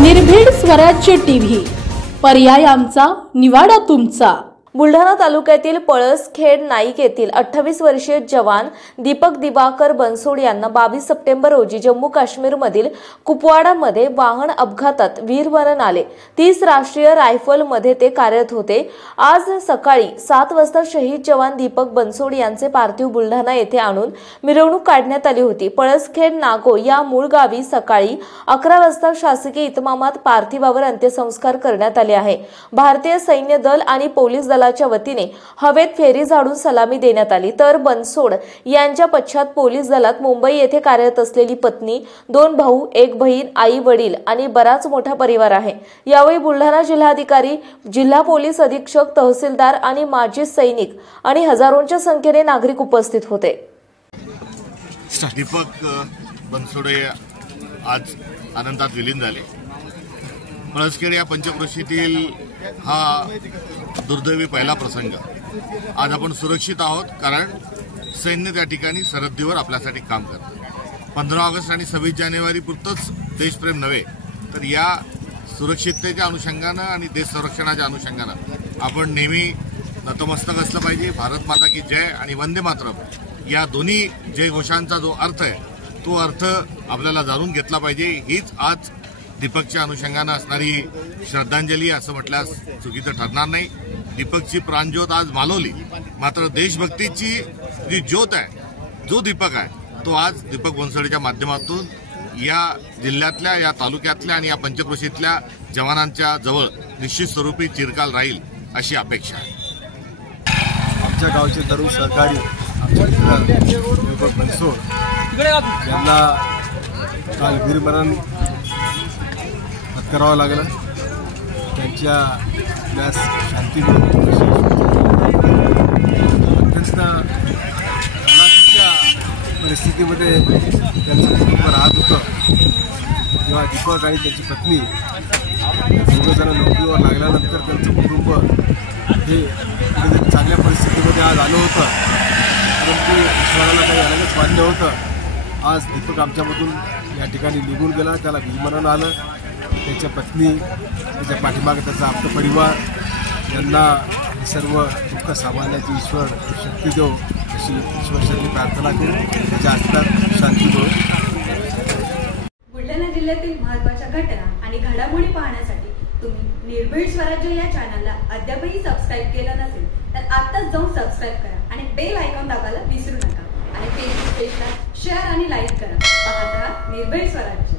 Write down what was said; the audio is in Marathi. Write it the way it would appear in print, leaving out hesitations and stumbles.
निर्भीड स्वराज्य टीव्ही, पर्याय आमचा, निवाडा तुमचा। बुलढाणा तालुक्यातील पळसखेड नाईक येथील 28 वर्षीय जवान दीपक दिवाकर बनसोड यांना 22 सप्टेंबर रोजी जम्मू काश्मीरमधील कुपवाडामध्ये वाहन अपघातात वीरमरण आले। 30 राष्ट्रीय रायफल मध्ये ते कार्यरत होते। आज सकाळी 7 वाजता शहीद जवान दीपक बनसोड यांचे पार्थिव बुलढाणा येथे आणून मिरवणूक काढण्यात आली होती। पळसखेड नागो या मूळ गावी सकाळी 11 वाजता शासकीय इतमामात पार्थिवावर अंत्यसंस्कार करण्यात आले आहे। भारतीय सैन्य दल आणि पोलीस दलाच्या वतीने हवेत फेरी झाडून सलामी देण्यात आली। तर बनसोड यांच्या पश्चात पोलीस दलात मुंबई येथे कार्यरत असलेली पत्नी, 2 भाऊ, 1 बहीण, आई वडील आणि बराच मोठा परिवार आहे। यावेळी बुलढाणा जिल्हाधिकारी, जिल्हा पोलीस अधीक्षक, तहसीलदार आणि माजी सैनिक आणि हजारोंच्या संख्येने नागरिक उपस्थित होते। दीपक बनसोडे आज आनंदात विलीन झाले। पळसखेड या पंचक्रोशीतील हा दुर्दैवी पहिला प्रसंग। आज आपण सुरक्षित आहोत कारण सैन्य त्या ठिकाणी सरहद्दीवर आपल्यासाठी काम करते। 15 ऑगस्ट आणि 26 जानेवारी पुरतच देशप्रेम नव्हे तर या सुरक्षिततेच्या अनुषंगानं आणि देश संरक्षणाच्या अनुषंगानं आपण नेहमी नतमस्तक असलं पाहिजे। भारत माता की जय आणि वंदे मातरम या दोन्ही जयघोषांचा जो अर्थ आहे तो अर्थ आपल्याला जाणून घेतला पाहिजे। हीच आज दीपकच्या अनुषंगानं असणारी श्रद्धांजली असं म्हटल्यास चुकीचं ठरणार नाही। दीपकची प्राणज्योत आज मालवली, मात्र देशभक्तीची जी ज्योत आहे, जो दीपक आहे, तो आज दीपक बनसोडेच्या माध्यमातून या जिल्ह्यातल्या, या तालुक्यातल्या आणि या पंचक्रोशीतल्या जवानांच्या जवळ निश्चित स्वरूपी चिरकाल राहील अशी अपेक्षा आहे। आमच्या गावचे तरुण सहकारी दीपक बनसोड यांना काल वीरमरण करावं लागलं। त्यांच्या आपल्यास शांती परिस्थितीमध्ये त्यांचं कुटुंब राहत होतं तेव्हा दीपक आणि त्याची पत्नी दोघंजण नोकरीवर लागल्यानंतर त्यांचं कुटुंब हे चांगल्या परिस्थितीमध्ये आज आलं होतं, परंतु ईश्वराला काही अलगच मान्य होतं। आज दीपक आमच्यामधून या ठिकाणी निघून गेला, त्याला वीरमरण आलं। त्याच्या पत्नी, त्याच्या पाठीमागे त्याचा आपला परिवार यांना सर्व दुःख सामान्याची ईश्वर शक्ती देव अशी ईश्वरचरणी प्रार्थना करू, त्याच्या आत्म्यात शांती देऊ। बुलढाणा जिल्ह्यातील महत्त्वाच्या घटना आणि घडामोडी पाहण्यासाठी तुम्ही निर्भीड स्वराज्य या चॅनलला अद्यापही सबस्क्राईब केलं नसेल तर आत्ताच जाऊन सबस्क्राईब करा आणि बेल आयकॉन दाबायला विसरू नका आणि फेसबुक पेजला शेअर आणि लाईक करा। पाहत राहा निर्भीड स्वराज्य।